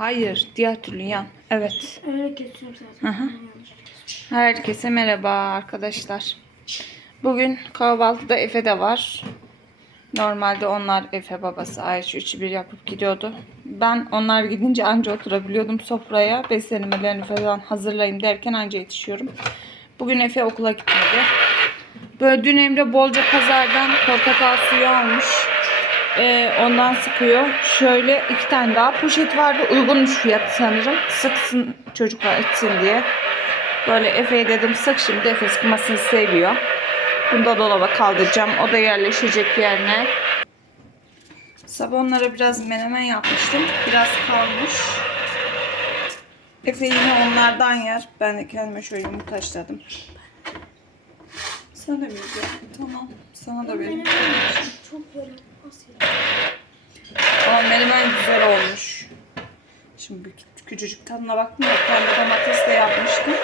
Hayır, diğer türlü yan. Evet. Öyle kesiyorum zaten. Hı hı. Herkese merhaba arkadaşlar. Bugün kahvaltıda Efe de var. Normalde onlar Efe babası Ayşe üçü bir yapıp gidiyordu. Ben onlar gidince anca oturabiliyordum sofraya. Beslenmelerini falan hazırlayayım derken anca yetişiyorum. Bugün Efe okula gitmedi. Böyle dün Emre bolca pazardan portakal suyu almış. Ondan sıkıyor. Şöyle 2 tane daha poşet vardı. Uygunmuş fiyatı sanırım. Sıksın çocuklar içsin diye. Böyle Efe'ye dedim sık, şimdi Efe sıkmasını seviyor. Bunu da dolaba kaldıracağım. O da yerleşecek yerine. Sabah onlara biraz menemen yapmıştım. Biraz kalmış. Efe yine onlardan yer. Ben de kendime şöyle yumurta haşladım. Sana da vereceğim. Tamam. Sana da vereyim. Çok böyle asil. Ama menemen güzel olmuş. Şimdi küçücük tadına baktım da kendi domatesle yapmıştım.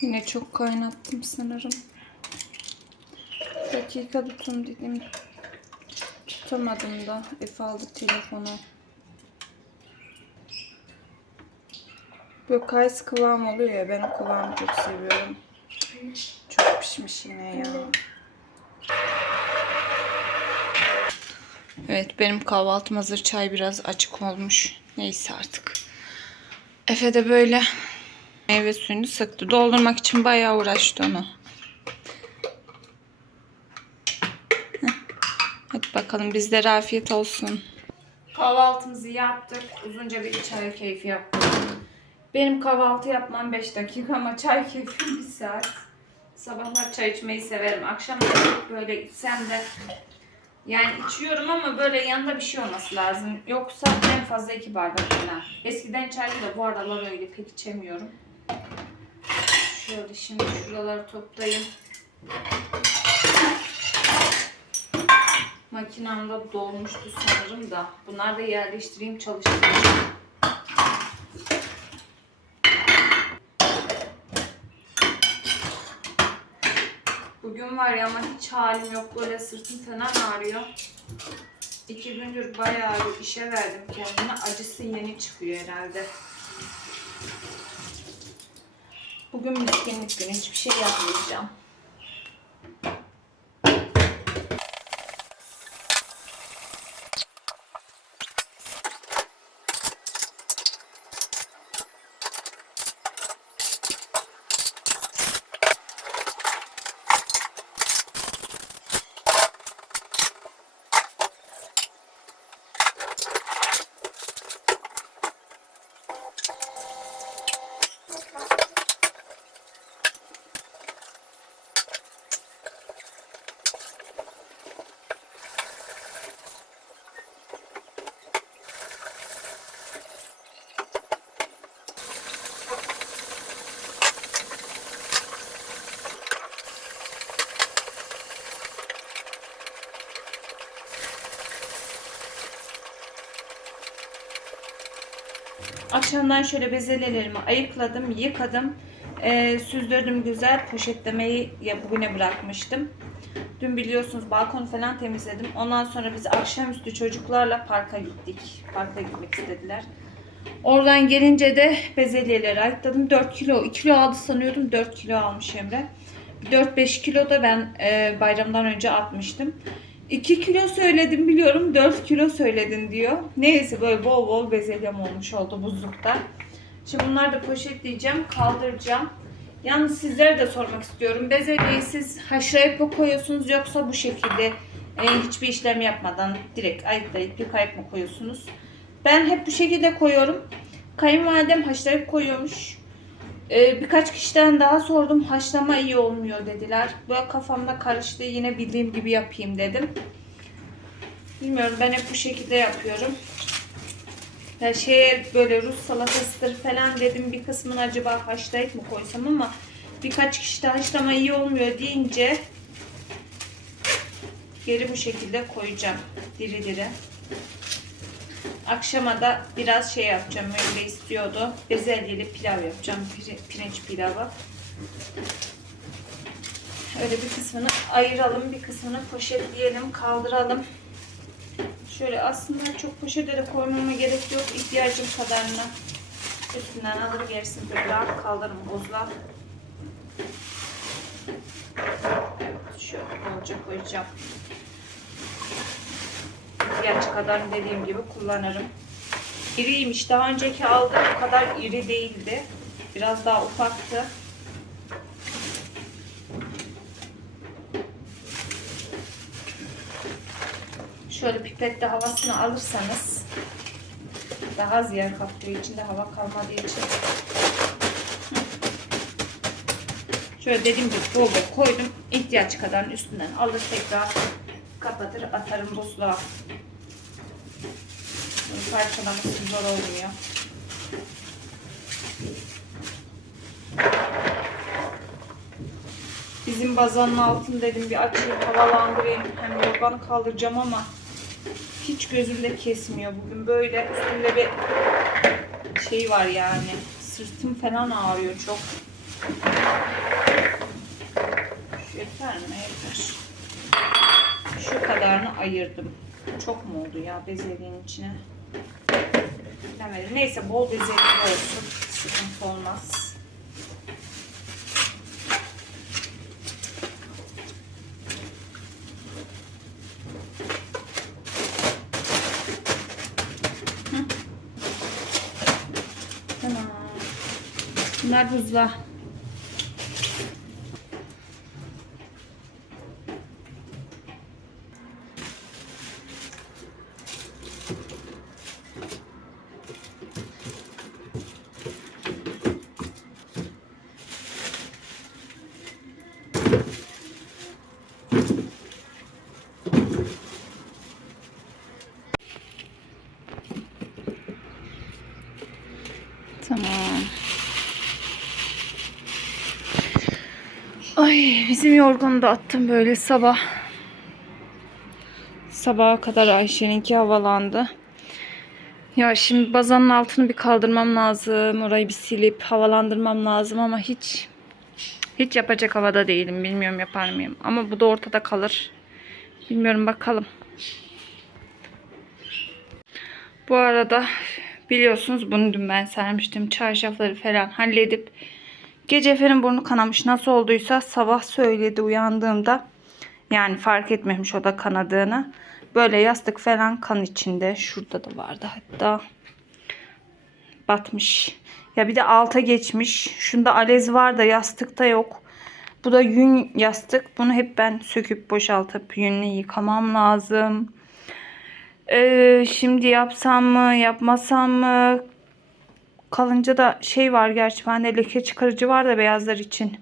Yine çok kaynattım sanırım. Dakika tutun dedim. Tutamadım da. Efe aldı telefonu. Böyle kayısı kıvam oluyor ya. Ben o kıvamı çok seviyorum. Çok pişmiş yine ya. Evet, benim kahvaltım hazır. Çay biraz açık olmuş. Neyse artık. Efe de böyle meyve suyunu sıktı. Doldurmak için bayağı uğraştı onu. Hadi bakalım, bizlere afiyet olsun. Kahvaltımızı yaptık. Uzunca bir çay keyfi yaptık. Benim kahvaltı yapmam 5 dakika ama çay keyfim 1 saat. Sabahlar çay içmeyi severim. Akşam böyle içsem de yani içiyorum ama böyle yanında bir şey olması lazım. Yoksa en fazla 2 bardak falan. Eskiden çayı da bu aralar öyle pek içemiyorum. Şöyle şimdi şuraları toplayayım. Makinamda dolmuştu sanırım da. Bunları da yerleştireyim, çalıştırayım. Bugün var ya ama hiç halim yok. Böyle sırtım falan ağrıyor. 2 gündür bayağı bir işe verdim kendime. Acısı yeni çıkıyor herhalde. Bugün miskinlik günü. Hiçbir şey yapmayacağım. Akşamdan şöyle bezelyelerimi ayıkladım, yıkadım, süzdürdüm güzel. Poşetlemeyi ya bugüne bırakmıştım. Dün biliyorsunuz balkonu falan temizledim. Ondan sonra biz akşamüstü çocuklarla parka gittik. Parka gitmek istediler. Oradan gelince de bezelyeleri ayıkladım. 4 kilo, 2 kilo aldı sanıyordum. 4 kilo almış Emre. 4-5 kilo da ben bayramdan önce atmıştım. 2 kilo söyledim biliyorum, 4 kilo söyledin diyor. Neyse böyle bol bol bezelyem olmuş oldu buzlukta. Şimdi bunları da poşetleyeceğim, kaldıracağım. Yalnız sizlere de sormak istiyorum. Bezelyeyi siz haşlayıp mı koyuyorsunuz yoksa bu şekilde hiçbir işlem yapmadan direkt ayıklayıp yıkayıp mı koyuyorsunuz? Ben hep bu şekilde koyuyorum. Kayınvalidem haşlayıp koyuyormuş. Birkaç kişiden daha sordum. Haşlama iyi olmuyor dediler. Böyle kafamda karıştı. Yine bildiğim gibi yapayım dedim. Bilmiyorum, ben hep bu şekilde yapıyorum. Ya böyle Rus salatasıdır falan dedim, bir kısmını acaba haşlayıp mı koysam, ama birkaç kişi de haşlama iyi olmuyor deyince geri bu şekilde koyacağım diri diri. Akşama da biraz şey yapacağım, öyle istiyordu. Bezelyeli pilav yapacağım, pirinç pilavı. Öyle bir kısmını ayıralım, bir kısmını poşetleyelim, kaldıralım. Şöyle aslında çok poşete de koymama gerek yok. İhtiyacım kadarını üstünden alır, gerisini böyle rahat kaldırırım buzluğa. Evet, şöyle bolca koyacağım. İhtiyaç kadarını dediğim gibi kullanırım. İriymiş. Daha önceki aldığım o kadar iri değildi. Biraz daha ufaktı. Şöyle pipetle havasını alırsanız daha az yer kaplıyor, içinde hava kalmadığı için. Şöyle dediğim gibi bol bol koydum. İhtiyaç kadar üstünden alır, tekrar kapatır, atarım buzluğa. Parçalaması zor olmuyor. Bizim bazanın altını dedim bir açayım, havalandırayım. Hem yorganı kaldıracağım ama hiç gözümde kesmiyor bugün. Böyle üstümde bir şey var yani. Sırtım falan ağrıyor çok. Yeter mi? Yeter. Şu kadarını ayırdım. Çok mu oldu ya bezelyenin içine? Bilemedim. Neyse, bol bezelye olsun. Sıkıntı olmaz. Tamam. Bunlar buzla. Tamam. Ay, bizim yorganı da attım böyle sabah. Sabaha kadar Ayşe'ninki havalandı. Ya şimdi bazanın altını bir kaldırmam lazım. Orayı bir silip havalandırmam lazım ama hiç yapacak havada değilim. Bilmiyorum yapar mıyım. Ama bu da ortada kalır. Bilmiyorum, bakalım. Bu arada biliyorsunuz bunu dün ben sermiştim. Çarşafları falan halledip gece efendim burnu kanamış. Nasıl olduysa sabah söyledi uyandığımda. Yani fark etmemiş o da kanadığını. Böyle yastık falan kan içinde. Şurada da vardı hatta. Batmış. Ya bir de alta geçmiş. Şunda alez var da yastıkta yok. Bu da yün yastık. Bunu hep ben söküp boşaltıp yünle yıkamam lazım. Şimdi yapsam mı yapmasam mı? Kalınca da şey var, gerçi bende leke çıkarıcı var da beyazlar için.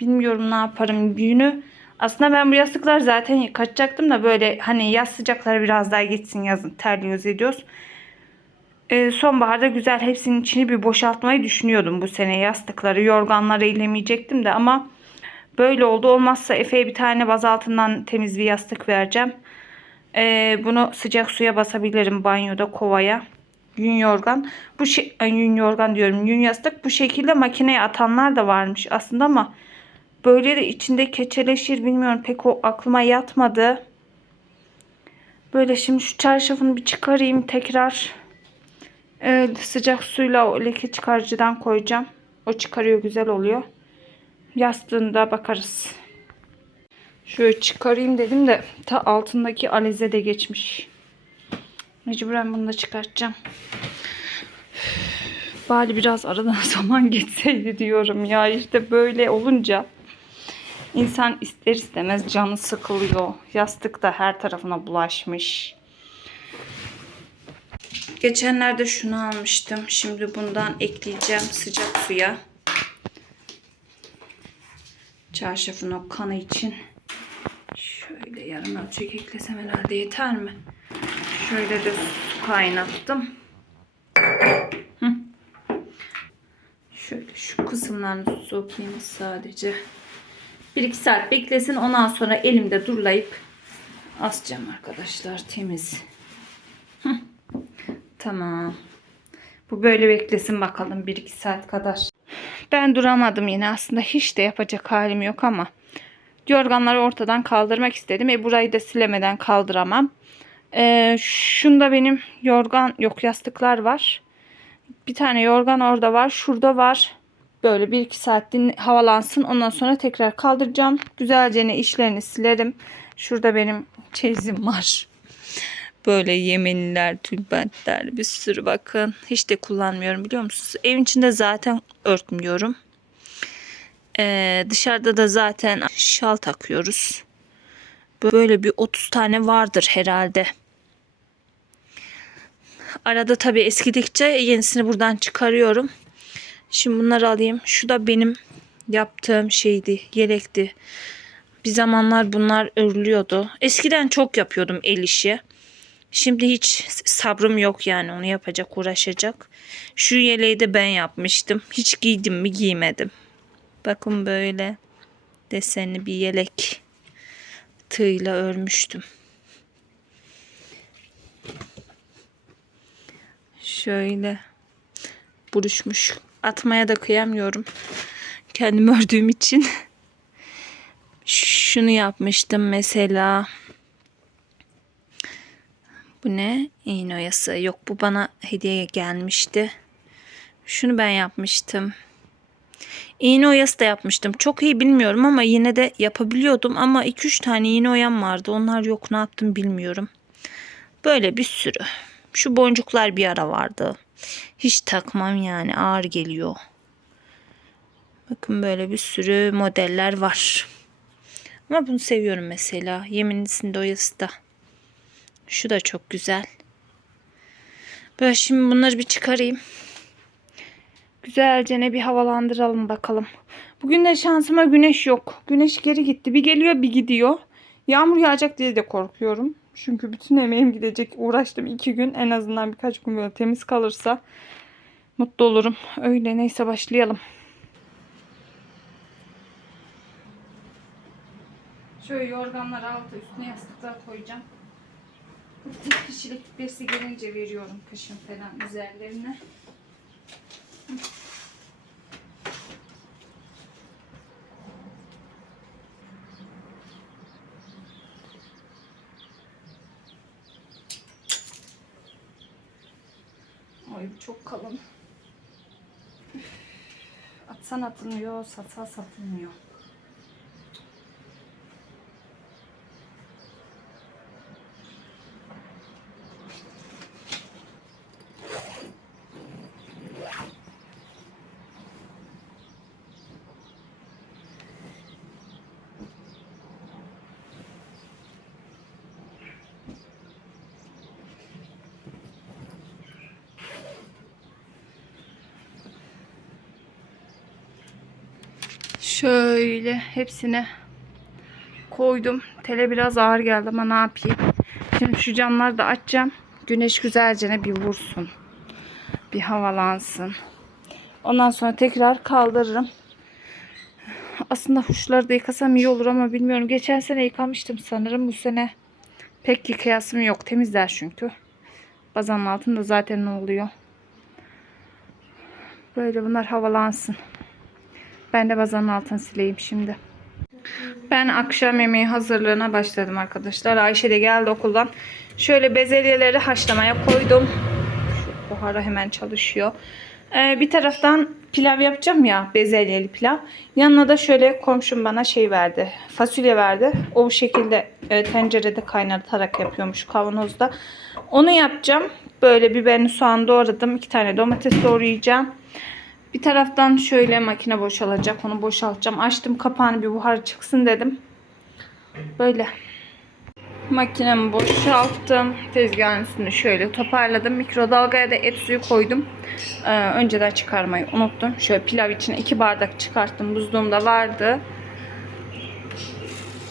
Bilmiyorum ne yaparım yünü. Aslında ben bu yastıklar zaten yıkatacaktım da böyle hani yaz sıcakları biraz daha geçsin, yazın terliyoruz ediyoruz. Sonbaharda güzel hepsinin içini bir boşaltmayı düşünüyordum bu sene. Yastıkları, yorganları eylemeyecektim de ama böyle oldu. Olmazsa Efe'ye bir tane baz altından temiz bir yastık vereceğim. Bunu sıcak suya basabilirim banyoda, kovaya. Yün yorgan. Yün yorgan diyorum. Yün yastık. Bu şekilde makineye atanlar da varmış aslında ama böyle de içinde keçeleşir. Bilmiyorum, pek o aklıma yatmadı. Böyle şimdi şu çarşafını bir çıkarayım tekrar. Sıcak suyla o leke çıkarıcıdan koyacağım. O çıkarıyor, güzel oluyor. Yastığında bakarız. Şöyle çıkarayım dedim de ta altındaki alize de geçmiş. Mecburen bunu da çıkartacağım. Bari biraz aradan zaman geçseydi diyorum ya. İşte böyle olunca insan ister istemez canı sıkılıyor. Yastık da her tarafına bulaşmış. Geçenlerde şunu almıştım. Şimdi bundan ekleyeceğim sıcak suya. Çarşafın o kanı için. Şöyle yarım ölçek eklesem herhalde yeter mi? Şöyle de su kaynattım. Hı. Şöyle şu kısımlarını sokayım sadece. 1-2 saat beklesin. Ondan sonra elimde durulayıp asacağım arkadaşlar. Temiz. Hı. Tamam. Bu böyle beklesin bakalım 1-2 saat kadar. Ben duramadım yine. Aslında hiç de yapacak halim yok ama yorganları ortadan kaldırmak istedim. Burayı da silemeden kaldıramam. Şunda benim yorgan yok, yastıklar var. Bir tane yorgan orada var. Şurada var. Böyle 1-2 saat havalansın. Ondan sonra tekrar kaldıracağım. Güzelce işlerini silerim. Şurada benim çeyizim var. Böyle Yemeniler, tülbentler bir sürü bakın. Hiç de kullanmıyorum biliyor musunuz? Evin içinde zaten örtmüyorum. Dışarıda da zaten şal takıyoruz. Böyle bir 30 tane vardır herhalde. Arada tabii eskidikçe yenisini buradan çıkarıyorum. Şimdi bunları alayım. Şu da benim yaptığım şeydi. Yelekti. Bir zamanlar bunlar örülüyordu. Eskiden çok yapıyordum el işi. Şimdi hiç sabrım yok yani onu yapacak, uğraşacak. Şu yeleği de ben yapmıştım. Hiç giydim mi giymedim. Bakın böyle desenli bir yelek tığıyla örmüştüm. Şöyle buruşmuş. Atmaya da kıyamıyorum. Kendim ördüğüm için. Şunu yapmıştım mesela. Bu ne? İğne oyası. Yok, bu bana hediye gelmişti. Şunu ben yapmıştım. İğne oyası da yapmıştım. Çok iyi bilmiyorum ama yine de yapabiliyordum. Ama 2-3 tane iğne oyam vardı. Onlar yok, ne yaptım bilmiyorum. Böyle bir sürü. Şu boncuklar bir ara vardı. Hiç takmam yani, ağır geliyor. Bakın böyle bir sürü modeller var. Ama bunu seviyorum mesela. Yeminlisinde oyası da. Şu da çok güzel. Böyle şimdi bunları bir çıkarayım. Güzelce bir havalandıralım bakalım. Bugün de şansıma güneş yok. Güneş geri gitti. Bir geliyor bir gidiyor. Yağmur yağacak diye de korkuyorum. Çünkü bütün emeğim gidecek. Uğraştım 2 gün. En azından birkaç gün böyle temiz kalırsa mutlu olurum. Öyle, neyse başlayalım. Şöyle yorganları altı üstüne yastıklar koyacağım. Tek kişilik besi gelince veriyorum kışın falan üzerlerine. Ay bu çok kalın. Atsan atılmıyor, satsa satılmıyor. Şöyle hepsine koydum. Tele biraz ağır geldi ama ne yapayım. Şimdi şu camları da açacağım. Güneş güzelce bir vursun. Bir havalansın. Ondan sonra tekrar kaldırırım. Aslında huşları da yıkasam iyi olur ama bilmiyorum. Geçen sene yıkamıştım sanırım. Bu sene pek yıkayasım yok. Temizler çünkü. Bazanın altında zaten ne oluyor. Böyle bunlar havalansın. Ben de bazanın altını sileyim şimdi. Ben akşam yemeği hazırlığına başladım arkadaşlar. Ayşe de geldi okuldan. Şöyle bezelyeleri haşlamaya koydum. Şu buhara hemen çalışıyor. Bir taraftan pilav yapacağım ya, bezelyeli pilav. Yanına da şöyle komşum bana şey verdi, fasulye verdi. O bu şekilde tencerede kaynatarak yapıyormuş, kavanozda. Onu yapacağım. Böyle biberini, soğan doğradım. 2 tane domates doğrayacağım. Bir taraftan şöyle makine boşalacak, onu boşaltacağım. Açtım kapağını, bir buhar çıksın dedim. Böyle. Makinemi boşalttım. Tezgahın üstünü şöyle toparladım. Mikrodalgaya da et suyu koydum. Önceden çıkarmayı unuttum. Şöyle pilav için 2 bardak çıkarttım. Buzluğumda vardı.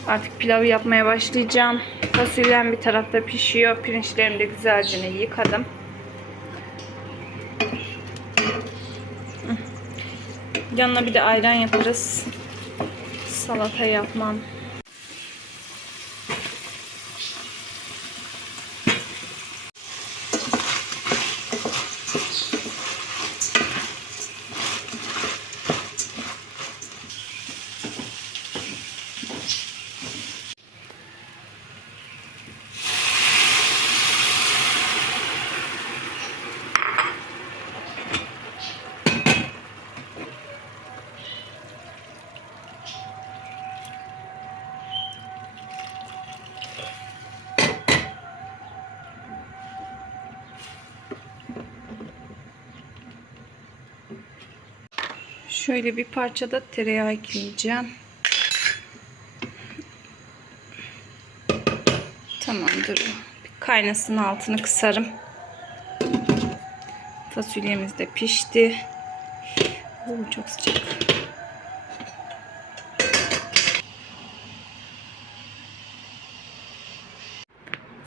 Artık pilavı yapmaya başlayacağım. Fasulyem bir tarafta pişiyor. Pirinçlerimi de güzelce yıkadım. Yanına bir de ayran yaparız. Salata yapmam. Şöyle bir parça da tereyağı ekleyeceğim. Tamamdır. Bir kaynasın, altını kısarım. Fasulyemiz de pişti. Çok sıcak.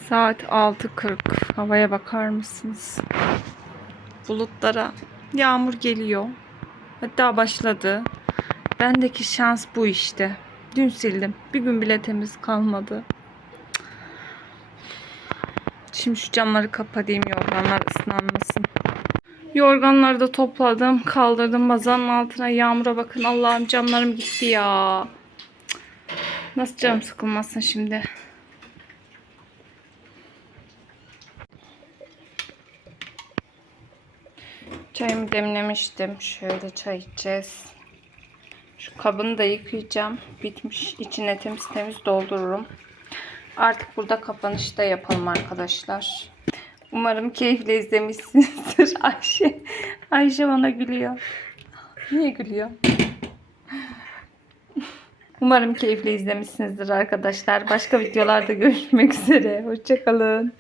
Saat 6:40. Havaya bakar mısınız? Bulutlara yağmur geliyor. Hatta başladı. Bendeki şans bu işte. Dün sildim. Bir gün bile temiz kalmadı. Şimdi şu camları kapatayım, yorganlar ıslanmasın. Yorganları da topladım, kaldırdım masanın altına. Yağmura bakın, Allah'ım camlarım gitti ya. Nasıl canım sıkılmasın şimdi. Çayımı demlemiştim. Şöyle çay içeceğiz. Şu kabını da yıkayacağım. Bitmiş. İçine temiz temiz doldururum. Artık burada kapanışta yapalım arkadaşlar. Umarım keyifle izlemişsinizdir. Ayşe bana gülüyor. Niye gülüyor? Umarım keyifle izlemişsinizdir arkadaşlar. Başka videolarda görüşmek üzere. Hoşça kalın.